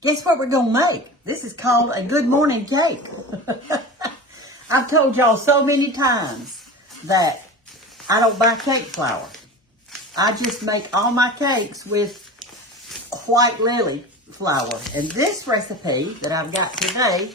Guess what we're going to make? This is called a good morning cake. I've told y'all so many times that I don't buy cake flour. I just make all my cakes with white lily flour. And this recipe that I've got today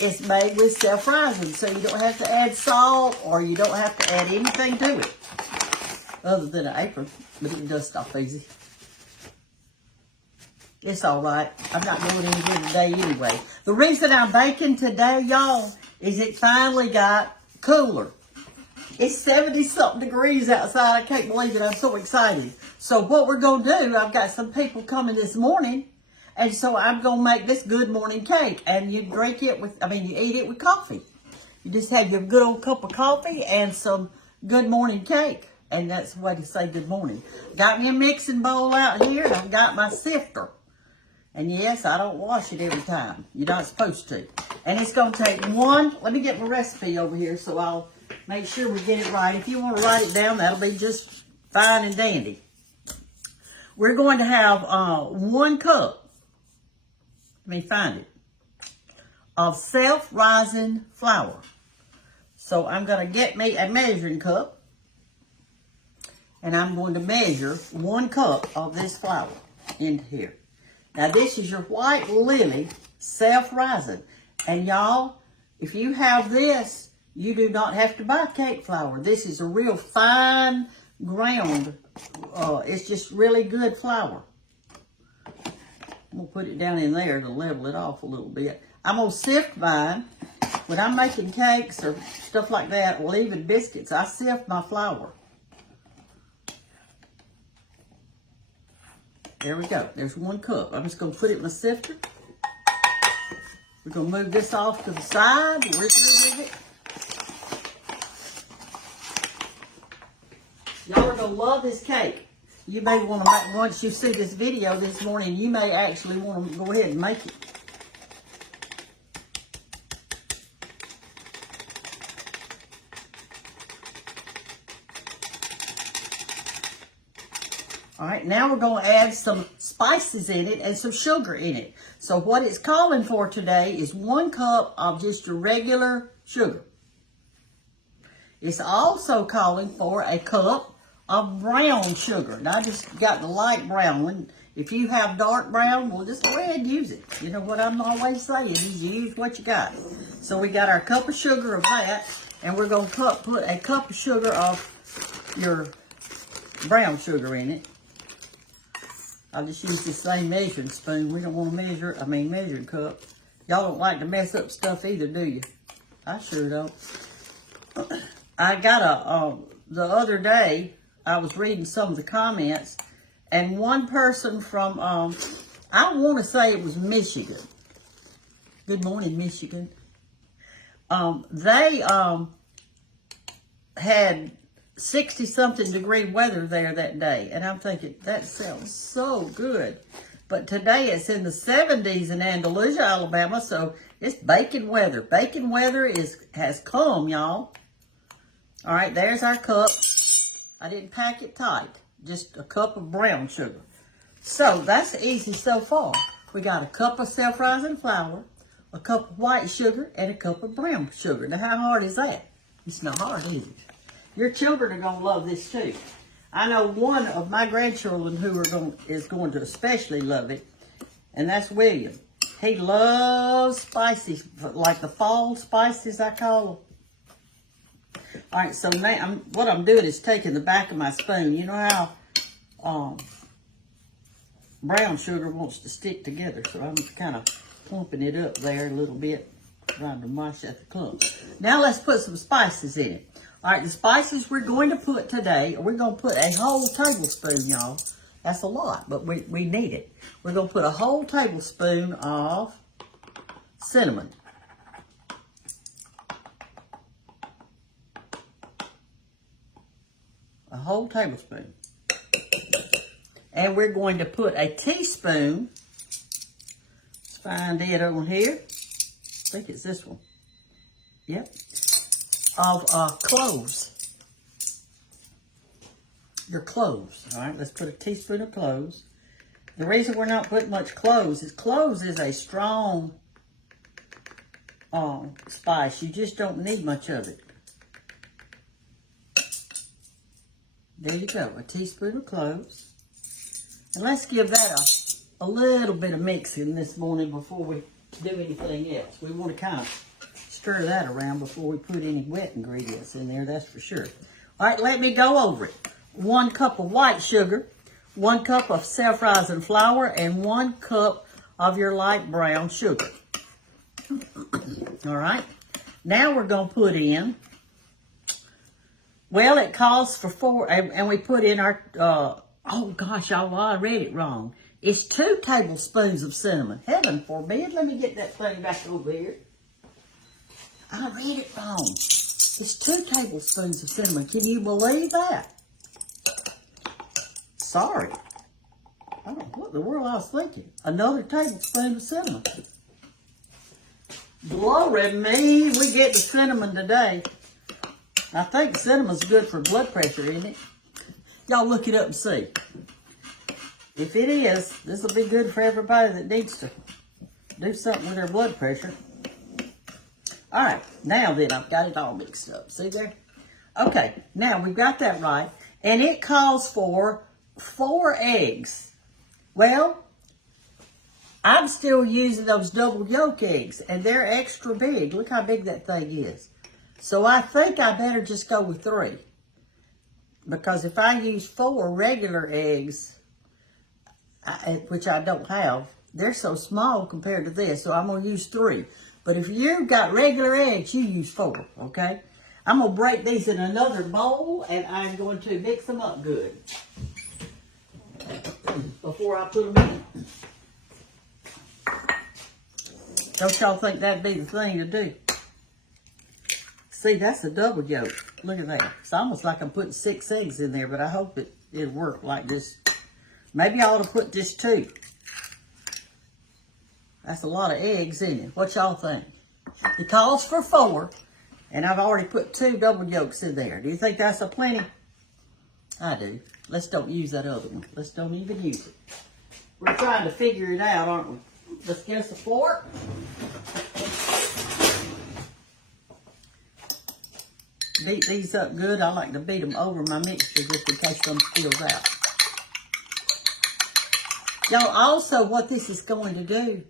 is made with self-rising. So you don't have to add salt or you don't have to add anything to it. Other than an apron. But it does stop easy. It's all right. I'm not doing any good today anyway. The reason I'm baking today, y'all, is it finally got cooler. It's 70-something degrees outside. I can't believe it. I'm so excited. So what we're going to do, I've got some people coming this morning, and so I'm going to make this good morning cake. And you drink it with, you eat it with coffee. You just have your good old cup of coffee and some good morning cake. And that's the way to say good morning. Got me a mixing bowl out here, and I've got my sifter. And yes, I don't wash it every time. You're not supposed to. And it's going to take one. Let me get my recipe over here so I'll make sure we get it right. If you want to write it down, that'll be just fine and dandy. We're going to have 1 cup. Let me find it. Of self-rising flour. So I'm going to get me a measuring cup. And I'm going to measure 1 cup of this flour into here. Now, this is your white lily self-rising. And y'all, if you have this, you do not have to buy cake flour. This is a real fine ground. It's just really good flour. I'm going to put it down in there to level it off a little bit. I'm going to sift mine. When I'm making cakes or stuff like that, or even biscuits, I sift my flour. There we go. There's 1 cup. I'm just going to put it in my sifter. We're going to move this off to the side. We're through with it. Y'all are going to love this cake. You may want to make, once you see this video this morning, you may actually want to go ahead and make it. All right, now we're going to add some spices in it and some sugar in it. So what it's calling for today is 1 cup of just your regular sugar. It's also calling for a cup of brown sugar. Now I just got the light brown one. If you have dark brown, well, just go ahead and use it. You know what I'm always saying is use what you got. So we got our cup of sugar of that, and we're going to put a cup of sugar of your brown sugar in it. I'll just use the same measuring spoon. We don't want to measuring cup. Y'all don't like to mess up stuff either, do you? I sure don't. I got the other day, I was reading some of the comments, and one person from, I want to say it was Michigan. Good morning, Michigan. They had 60-something degree weather there that day. And I'm thinking, that sounds so good. But today it's in the 70s in Andalusia, Alabama. So it's baking weather. Baking weather has come, y'all. All right, there's our cup. I didn't pack it tight. Just a cup of brown sugar. So that's easy so far. We got a cup of self-rising flour, a cup of white sugar, and a cup of brown sugar. Now, how hard is that? It's not hard, is it? Your children are going to love this too. I know one of my grandchildren who is going to especially love it, and that's William. He loves spicy, like the fall spices, I call them. All right, so now what I'm doing is taking the back of my spoon. You know how brown sugar wants to stick together, so I'm kind of clumping it up there a little bit, trying to mash out the clumps. Now let's put some spices in it. All right, the spices we're going to put today, we're going to put a whole tablespoon, y'all. That's a lot, but we need it. We're going to put a whole tablespoon of cinnamon. A whole tablespoon. And we're going to put a teaspoon, let's find it on here. I think it's this one. Yep. Of cloves. Your cloves. All right, let's put a teaspoon of cloves. The reason we're not putting much cloves is a strong spice. You just don't need much of it. There you go, a teaspoon of cloves. And let's give that a little bit of mixing this morning before we do anything else. We want to kind of stir that around before we put any wet ingredients in there, that's for sure. All right, let me go over it. 1 cup of white sugar, 1 cup of self-rising flour, and 1 cup of your light brown sugar. All right, now we're going to put in, well, it calls for 4, and we put in our, oh gosh, y'all, I read it wrong. It's 2 tablespoons of cinnamon. Heaven forbid, let me get that thing back over here. I read it wrong. It's 2 tablespoons of cinnamon. Can you believe that? Sorry. I don't know what the world I was thinking. Another tablespoon of cinnamon. Glory me, we get the cinnamon today. I think cinnamon's good for blood pressure, isn't it? Y'all look it up and see. If it is, this will be good for everybody that needs to do something with their blood pressure. All right, now then, I've got it all mixed up. See there? Okay, now we've got that right. And it calls for 4 eggs. Well, I'm still using those double yolk eggs, and they're extra big. Look how big that thing is. So I think I better just go with 3. Because if I use 4 regular eggs, which I don't have, they're so small compared to this, so I'm going to use 3. But if you've got regular eggs, you use 4, okay? I'm going to break these in another bowl, and I'm going to mix them up good before I put them in. Don't y'all think that'd be the thing to do? See, that's a double yolk. Look at that. It's almost like I'm putting 6 eggs in there, but I hope it'll work like this. Maybe I ought to put just 2. That's a lot of eggs in it. What y'all think? It calls for 4, and I've already put 2 double yolks in there. Do you think that's a plenty? I do. Let's don't use that other one. Let's don't even use it. We're trying to figure it out, aren't we? Let's get us a fork. Beat these up good. I like to beat them over my mixture just in case some spills out. Y'all, also what this is going to do,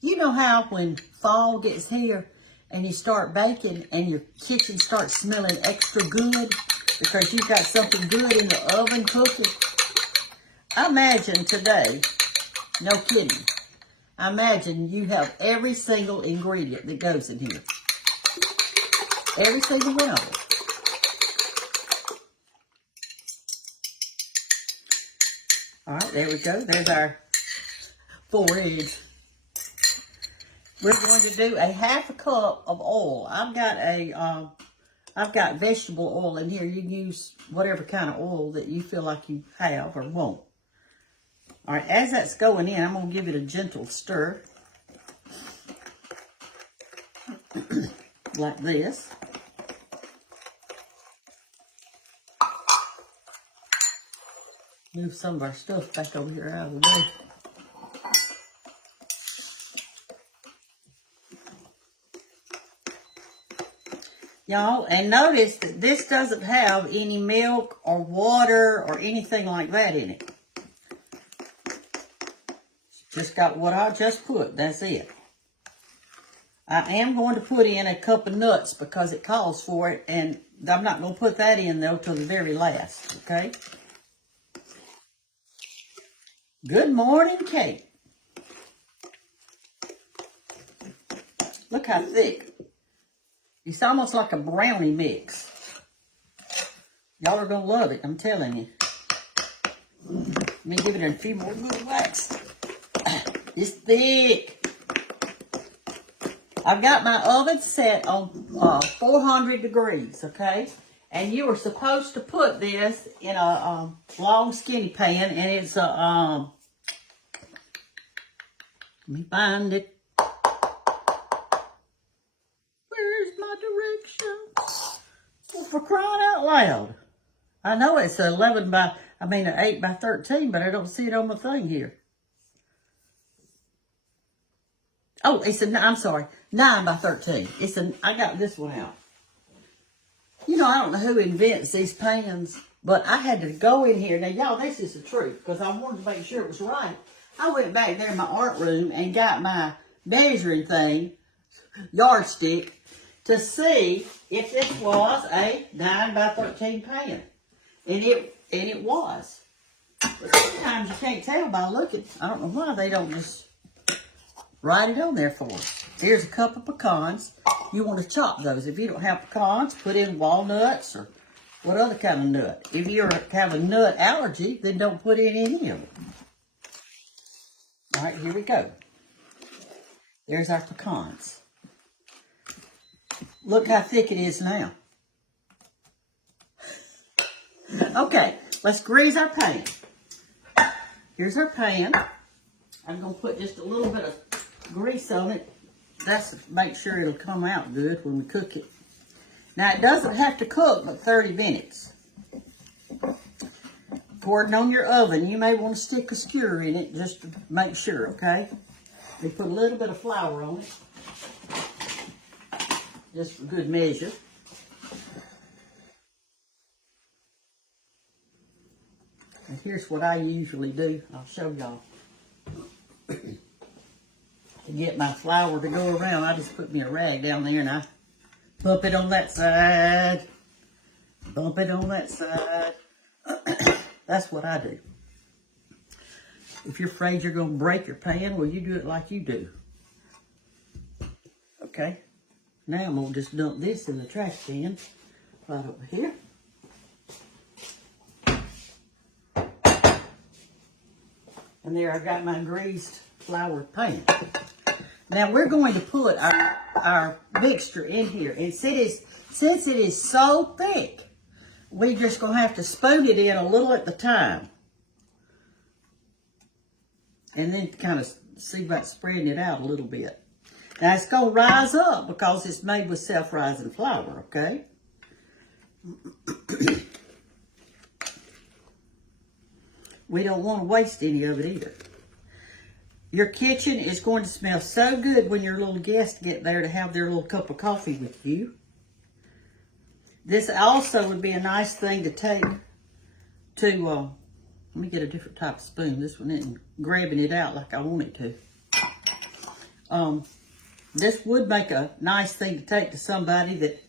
you know how when fall gets here and you start baking and your kitchen starts smelling extra good because you've got something good in the oven cooking? I imagine today, no kidding, I imagine you have every single ingredient that goes in here. Every single one of them. All right, there we go. There's our 4 eggs. We're going to do a 1/2 cup of oil. I've got vegetable oil in here. You can use whatever kind of oil that you feel like you have or won't. All right, as that's going in, I'm going to give it a gentle stir. Like this. Move some of our stuff back over here out of the way. Y'all, and notice that this doesn't have any milk or water or anything like that in it. Just got what I just put. That's it. I am going to put in a cup of nuts because it calls for it, and I'm not going to put that in, though, till the very last, okay? Good morning, Kate. Look how thick. It's almost like a brownie mix. Y'all are going to love it, I'm telling you. Let me give it a few more good whacks. It's thick. I've got my oven set on 400 degrees, okay? And you are supposed to put this in a long skinny pan, and it's a, let me find it. Where's my directions? Well, for crying out loud. I know it's an 8 by 13, but I don't see it on my thing here. Oh, I'm sorry, 9 by 13. I got this one out. You know, I don't know who invents these pans, but I had to go in here. Now, y'all, this is the truth, because I wanted to make sure it was right. I went back there in my art room and got my measuring thing, yardstick, to see if this was a 9 by 13 pan. And it was. But sometimes you can't tell by looking. I don't know why they don't just write it on there for us. Here's a cup of pecans. You want to chop those. If you don't have pecans, put in walnuts or what other kind of nut. If you have a nut allergy, then don't put in any of them. All right, here we go. There's our pecans. Look how thick it is now. Okay, let's grease our pan. Here's our pan. I'm going to put just a little bit of grease on it. That's to make sure it'll come out good when we cook it. Now, it doesn't have to cook but 30 minutes. According on your oven, you may want to stick a skewer in it just to make sure, okay? We put a little bit of flour on it, just for good measure. And here's what I usually do. I'll show y'all. To get my flour to go around, I just put me a rag down there and I bump it on that side. Bump it on that side. That's what I do. If you're afraid you're going to break your pan, well, you do it like you do. Okay. Now I'm going to just dump this in the trash can right over here. And there I've got my greased floured pan. Now we're going to put our mixture in here. And since it is so thick, we're just going to have to spoon it in a little at the time. And then kind of see about spreading it out a little bit. Now it's going to rise up because it's made with self-rising flour, okay? We don't want to waste any of it either. Your kitchen is going to smell so good when your little guests get there to have their little cup of coffee with you. This also would be a nice thing to take to, let me get a different type of spoon. This one isn't grabbing it out like I want it to. This would make a nice thing to take to somebody that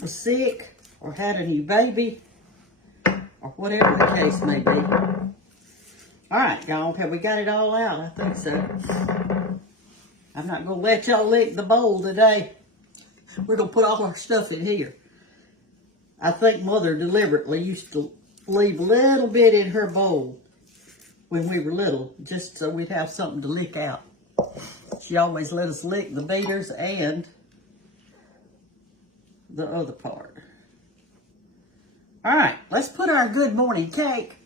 was sick or had a new baby or whatever the case may be. All right, y'all, have we got it all out? I think so. I'm not going to let y'all lick the bowl today. We're going to put all our stuff in here. I think Mother deliberately used to leave a little bit in her bowl when we were little, just so we'd have something to lick out. She always let us lick the beaters and the other part. All right, let's put our good morning cake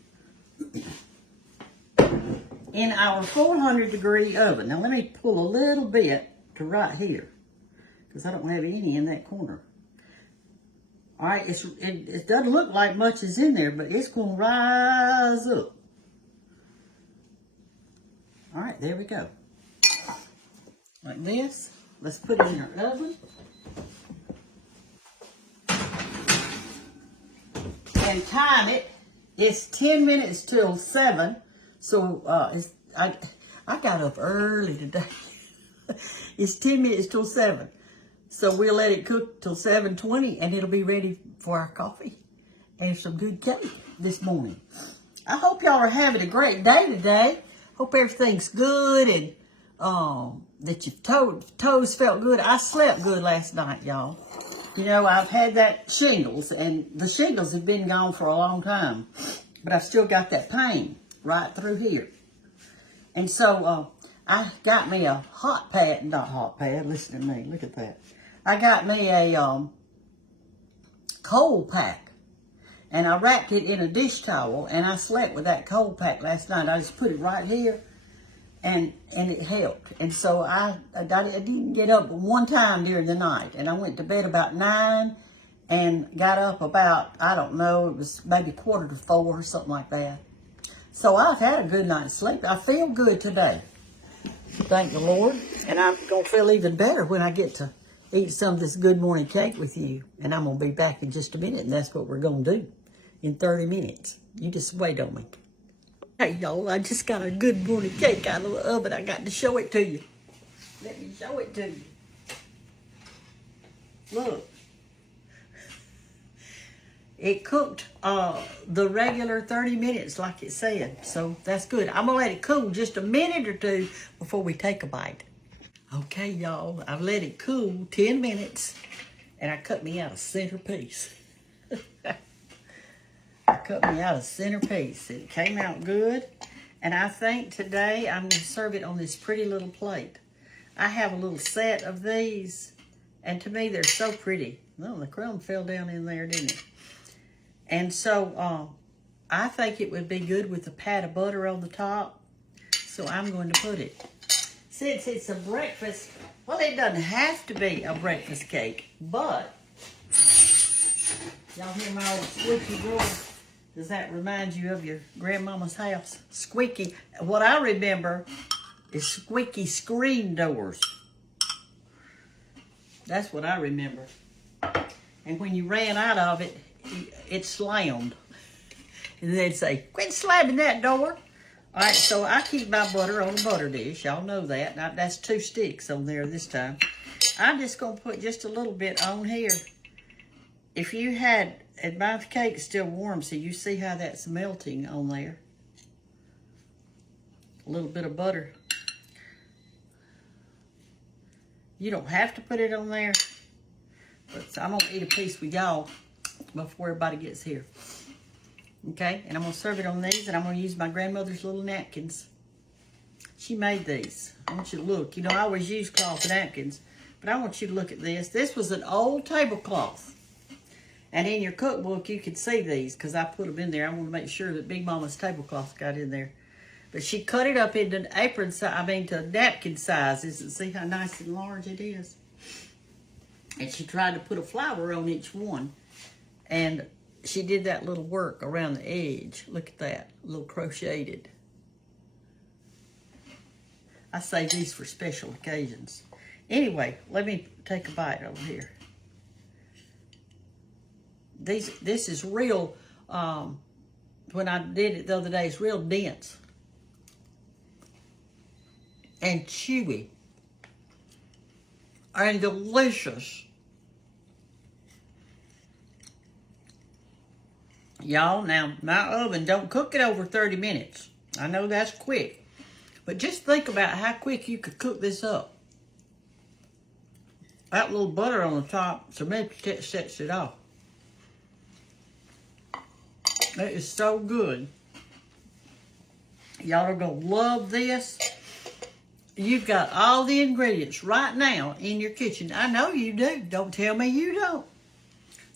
in our 400-degree oven. Now, let me pull a little bit to right here because I don't have any in that corner. All right, it doesn't look like much is in there, but it's going to rise up. All right, there we go. Like this. Let's put it in our oven. And time it. It's 10 minutes till 7. So I got up early today. It's 10 minutes till 7. So we'll let it cook till 7:20 and it'll be ready for our coffee and some good cake this morning. I hope y'all are having a great day today. Hope everything's good and that your toes felt good. I slept good last night, y'all. You know, I've had that shingles, and the shingles have been gone for a long time. But I've still got that pain right through here. And so I got me a hot pad, not hot pad, listen to me, look at that. I got me a cold pack. And I wrapped it in a dish towel, and I slept with that cold pack last night. I just put it right here. And it helped. And so I didn't get up one time during the night. And I went to bed about 9 and got up about, I don't know, it was maybe 3:45 or something like that. So I've had a good night's sleep. I feel good today. Thank the Lord. And I'm going to feel even better when I get to eat some of this good morning cake with you. And I'm going to be back in just a minute, and that's what we're going to do in 30 minutes. You just wait on me. Hey, y'all, I just got a good morning cake out of the oven. I got to show it to you. Let me show it to you. Look. It cooked the regular 30 minutes like it said. So that's good. I'm going to let it cool just a minute or two before we take a bite. Okay, y'all. I've let it cool 10 minutes. And I cut me out a centerpiece. I cut me out a centerpiece. It came out good. And I think today I'm going to serve it on this pretty little plate. I have a little set of these. And to me, they're so pretty. Oh, the crumb fell down in there, didn't it? And so I think it would be good with a pat of butter on the top. So I'm going to put it. Since it's a breakfast, well, it doesn't have to be a breakfast cake, but y'all hear my old squeaky door? Does that remind you of your grandmama's house? Squeaky. What I remember is squeaky screen doors. That's what I remember. And when you ran out of it, it slammed. And they'd say, quit slamming that door. All right, so I keep my butter on a butter dish. Y'all know that. Now, that's 2 sticks on there this time. I'm just going to put just a little bit on here. If you had, and my cake's still warm, so you see how that's melting on there. A little bit of butter. You don't have to put it on there. But I'm going to eat a piece with y'all before everybody gets here. Okay, and I'm going to serve it on these, and I'm going to use my grandmother's little napkins. She made these. I want you to look. You know, I always use cloth napkins, but I want you to look at this. This was an old tablecloth. And in your cookbook, you can see these, because I put them in there. I want to make sure that Big Mama's tablecloth got in there. But she cut it up into apron size, to napkin sizes, and see how nice and large it is. And she tried to put a flower on each one. And she did that little work around the edge. Look at that, a little crocheted. I save these for special occasions. Anyway, let me take a bite over here. This is real, when I did it the other day, it's real dense. And chewy. And delicious. Y'all, now, my oven, don't cook it over 30 minutes. I know that's quick. But just think about how quick you could cook this up. That little butter on the top, so maybe it sets it off. It is so good. Y'all are going to love this. You've got all the ingredients right now in your kitchen. I know you do. Don't tell me you don't.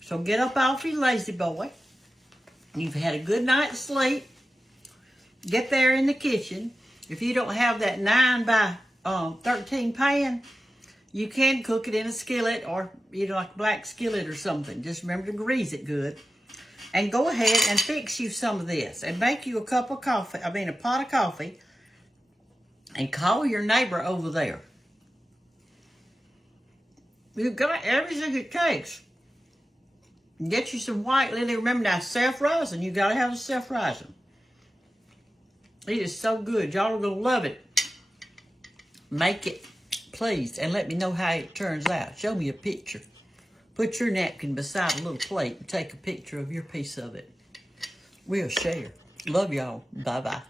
So get up off your lazy boy. You've had a good night's sleep. Get there in the kitchen. If you don't have that 9 by 13 pan, you can cook it in a skillet or, you know, like a black skillet or something. Just remember to grease it good. And go ahead and fix you some of this. And make you a pot of coffee. And call your neighbor over there. You've got everything it takes. Get you some white lily. Remember now, self-rising. You got to have a self-rising. It is so good. Y'all are going to love it. Make it, please, and let me know how it turns out. Show me a picture. Put your napkin beside a little plate and take a picture of your piece of it. We'll share. Love y'all. Bye-bye.